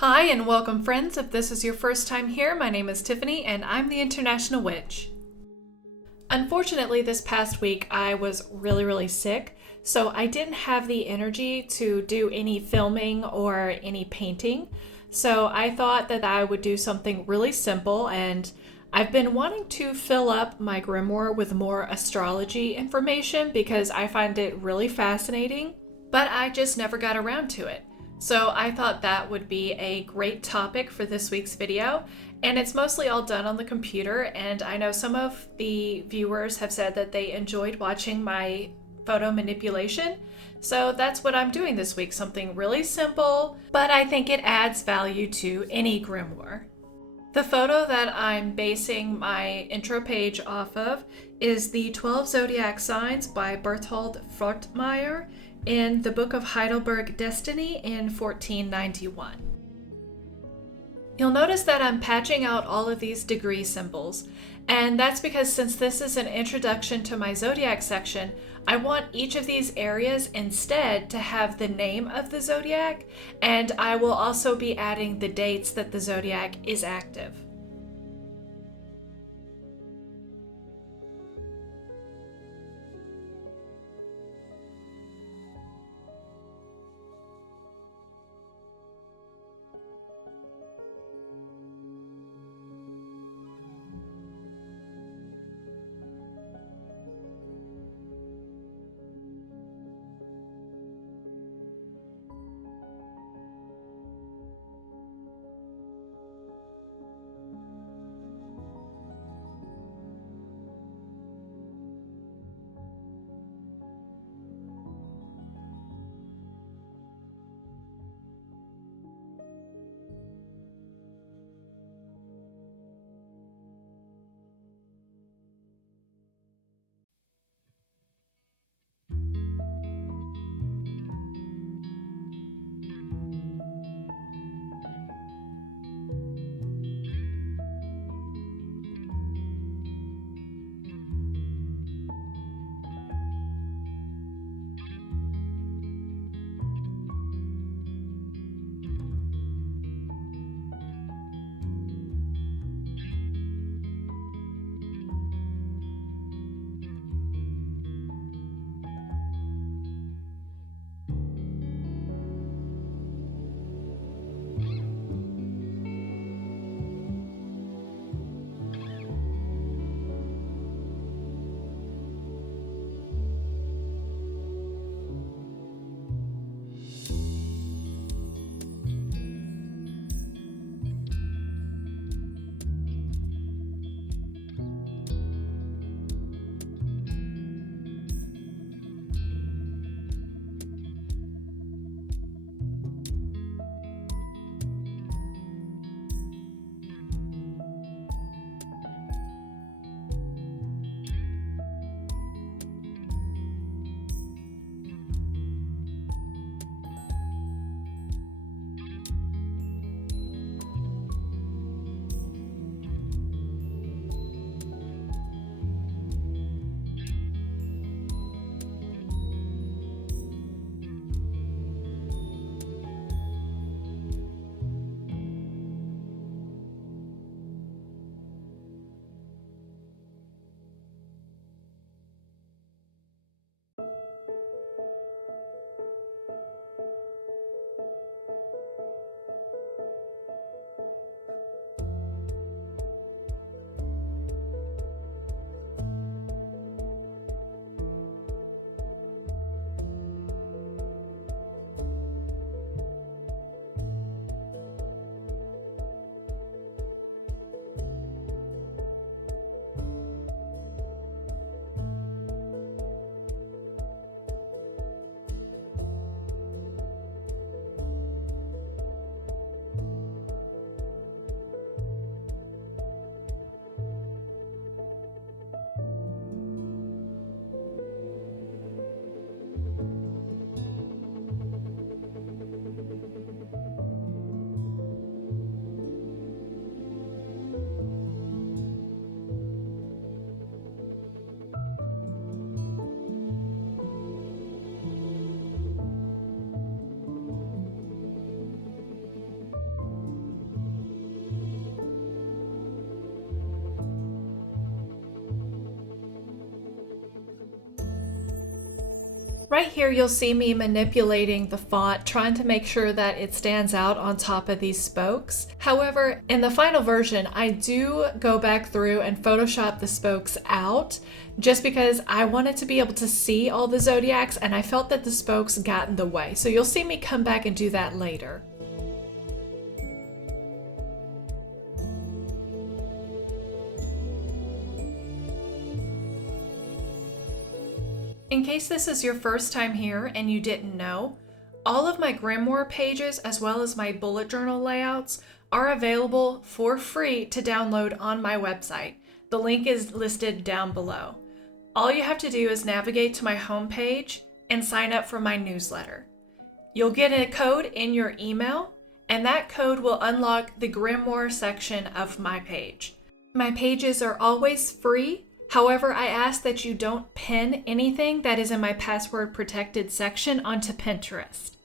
Hi and welcome, friends. If this is your first time here, my name is Tiffany and I'm the International Witch. Unfortunately, this past week I was really sick, so I didn't have the energy to do any filming or any painting. So I thought that I would do something really simple, and I've been wanting to fill up my grimoire with more astrology information because I find it really fascinating, but I just never got around to it. So I thought that would be a great topic for this week's video. And it's mostly all done on the computer. And I know some of the viewers have said that they enjoyed watching my photo manipulation. So that's what I'm doing this week. Something really simple, but I think it adds value to any grimoire. The photo that I'm basing my intro page off of is the 12 Zodiac Signs by Berthold Fortmeyer in the Book of Heidelberg Destiny in 1491. You'll notice that I'm patching out all of these degree symbols, and that's because since this is an introduction to my Zodiac section, I want each of these areas instead to have the name of the Zodiac, and I will also be adding the dates that the Zodiac is active. Right here, you'll see me manipulating the font, trying to make sure that it stands out on top of these spokes. However, in the final version, I do go back through and Photoshop the spokes out just because I wanted to be able to see all the zodiacs and I felt that the spokes got in the way. So you'll see me come back and do that later. In case this is your first time here and you didn't know, all of my Grimoire pages as well as my bullet journal layouts are available for free to download on my website. The link is listed down below. All you have to do is navigate to my homepage and sign up for my newsletter. You'll get a code in your email, and that code will unlock the Grimoire section of my page. My pages are always free. However, I ask that you don't pin anything that is in my password protected section onto Pinterest.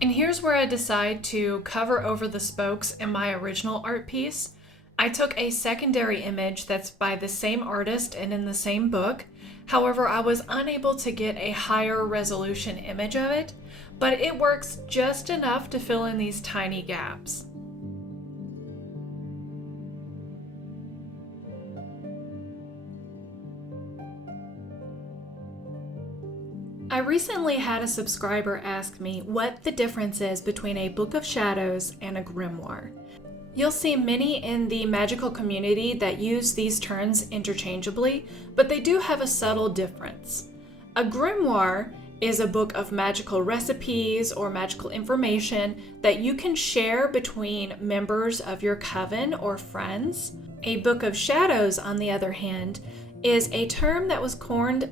And here's where I decide to cover over the spokes in my original art piece. I took a secondary image that's by the same artist and in the same book. However, I was unable to get a higher resolution image of it, but it works just enough to fill in these tiny gaps. I recently had a subscriber ask me what the difference is between a book of shadows and a grimoire. You'll see many in the magical community that use these terms interchangeably, but they do have a subtle difference. A grimoire is a book of magical recipes or magical information that you can share between members of your coven or friends. A book of shadows, on the other hand, is a term that was coined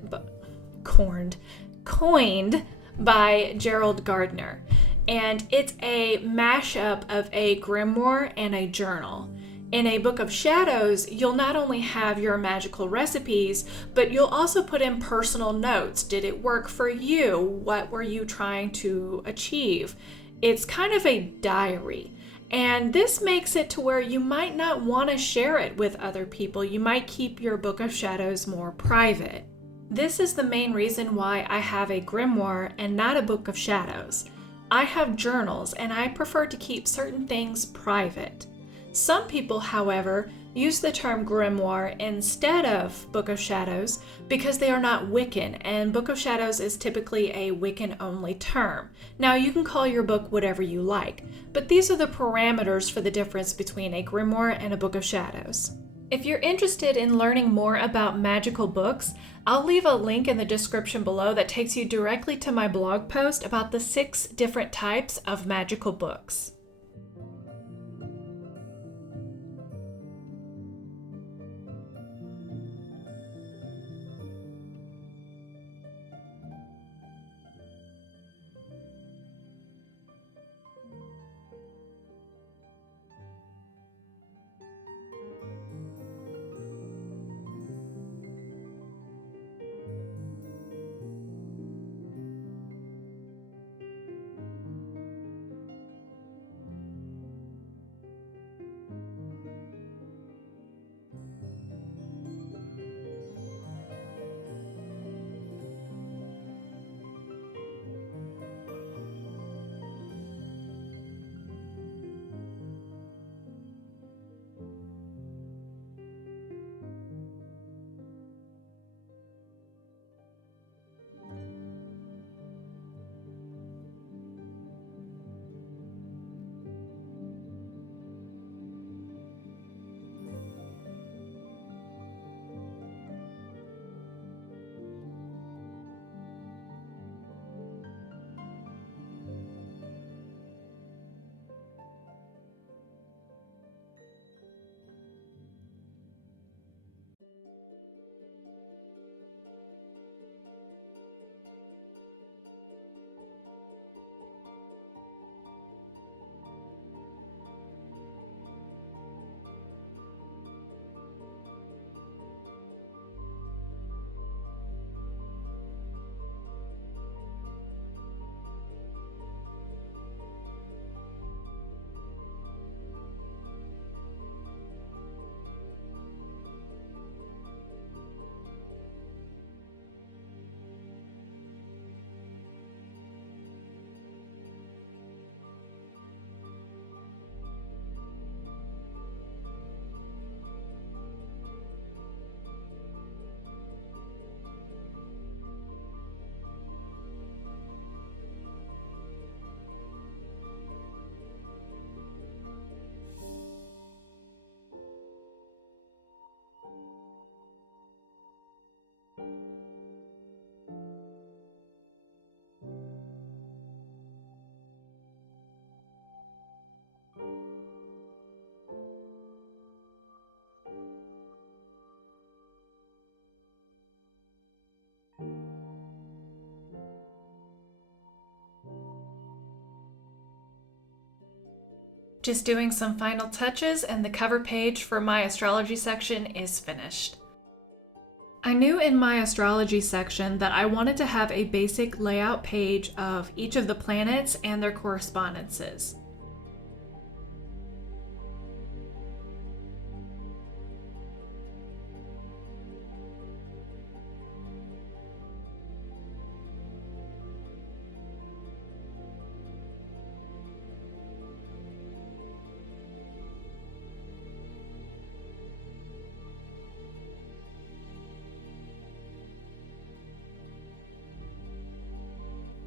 by Gerald Gardner, and it's a mashup of a grimoire and a journal. In a book of shadows, you'll not only have your magical recipes, but you'll also put in personal notes. Did it work for you? What were you trying to achieve? It's kind of a diary. And this makes it to where you might not want to share it with other people. You might keep your book of shadows more private. This is the main reason why I have a grimoire and not a book of shadows. I have journals and I prefer to keep certain things private. Some people, however, use the term grimoire instead of book of shadows because they are not Wiccan, and book of shadows is typically a Wiccan only term. Now you can call your book whatever you like, but these are the parameters for the difference between a grimoire and a book of shadows. If you're interested in learning more about magical books, I'll leave a link in the description below that takes you directly to my blog post about the 6 different types of magical books. Just doing some final touches and the cover page for my astrology section is finished. I knew in my astrology section that I wanted to have a basic layout page of each of the planets and their correspondences.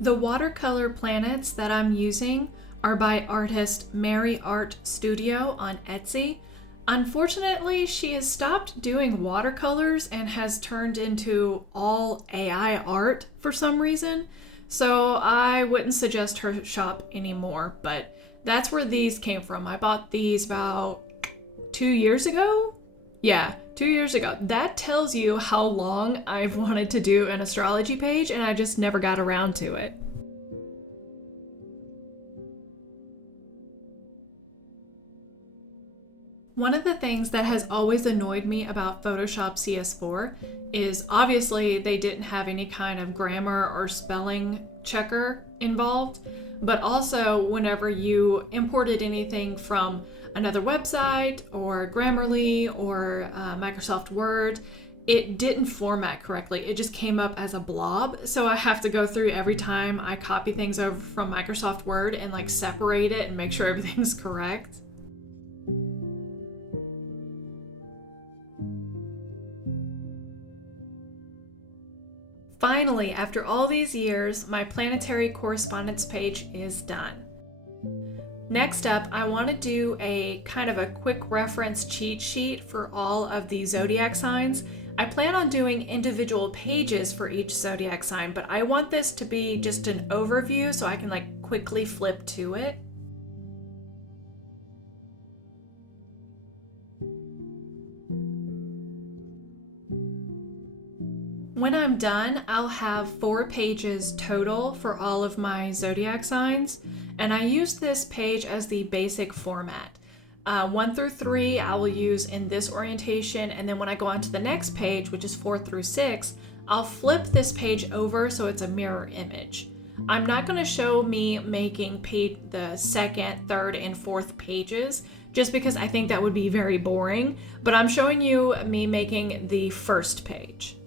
The watercolor planets that I'm using are by artist Mary Art Studio on Etsy. Unfortunately, she has stopped doing watercolors and has turned into all AI art for some reason, so I wouldn't suggest her shop anymore, but that's where these came from. I bought these about 2 years ago? Yeah, 2 years ago. That tells you how long I've wanted to do an astrology page and I just never got around to it. One of the things that has always annoyed me about Photoshop CS4 is obviously they didn't have any kind of grammar or spelling checker involved, but also whenever you imported anything from another website or Grammarly or Microsoft Word, it didn't format correctly. It just came up as a blob. So I have to go through every time I copy things over from Microsoft Word and like separate it and make sure everything's correct. Finally, after all these years, my planetary correspondence page is done. Next up, I want to do a kind of a quick reference cheat sheet for all of the zodiac signs. I plan on doing individual pages for each zodiac sign, but I want this to be just an overview so I can like quickly flip to it. When I'm done, I'll have 4 pages total for all of my zodiac signs, and I use this page as the basic format. 1 through 3 I will use in this orientation, and then when I go on to the next page, which is 4 through 6, I'll flip this page over so it's a mirror image. I'm not going to show me making the second, third, and fourth pages, just because I think that would be very boring, but I'm showing you me making the first page.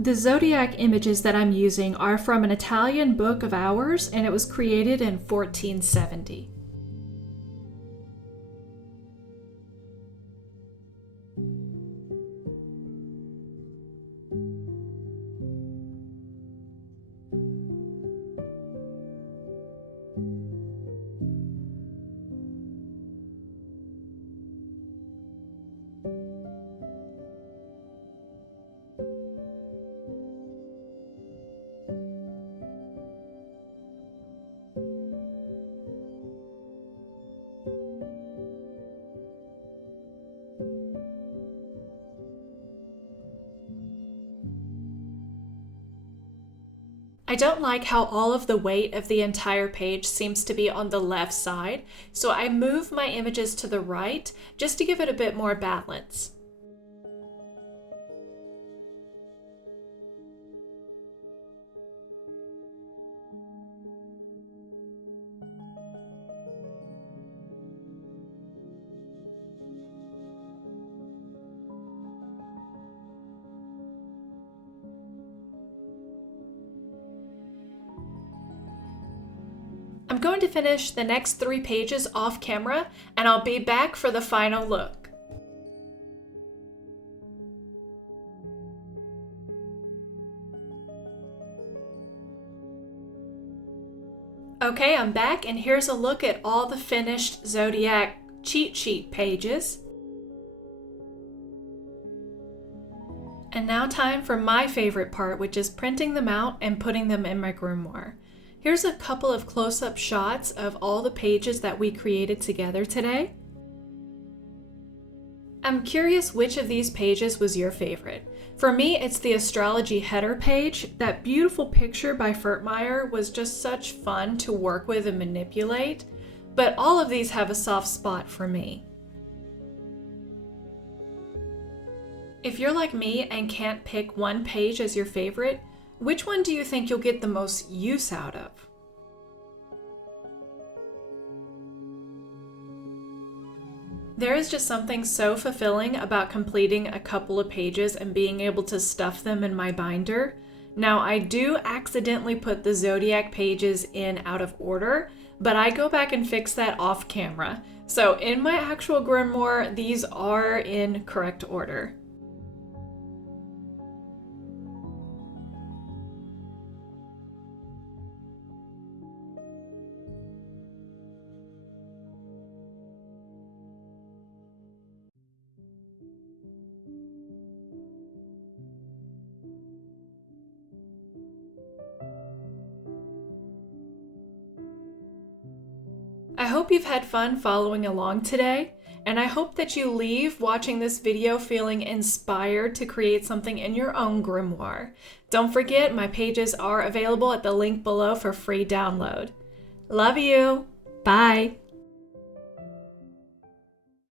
The zodiac images that I'm using are from an Italian book of hours, and it was created in 1470. I don't like how all of the weight of the entire page seems to be on the left side, so I move my images to the right just to give it a bit more balance. I'm going to finish the next 3 pages off camera, and I'll be back for the final look. Okay, I'm back, and here's a look at all the finished Zodiac cheat sheet pages. And now time for my favorite part, which is printing them out and putting them in my grimoire. Here's a couple of close-up shots of all the pages that we created together today. I'm curious which of these pages was your favorite. For me, it's the Astrology header page. That beautiful picture by Furtmeyer was just such fun to work with and manipulate, but all of these have a soft spot for me. If you're like me and can't pick one page as your favorite, which one do you think you'll get the most use out of? There is just something so fulfilling about completing a couple of pages and being able to stuff them in my binder. Now, I do accidentally put the Zodiac pages in out of order, but I go back and fix that off camera. So in my actual grimoire, these are in correct order. I hope you've had fun following along today, and I hope that you leave watching this video feeling inspired to create something in your own grimoire. Don't forget, my pages are available at the link below for free download. Love you! Bye!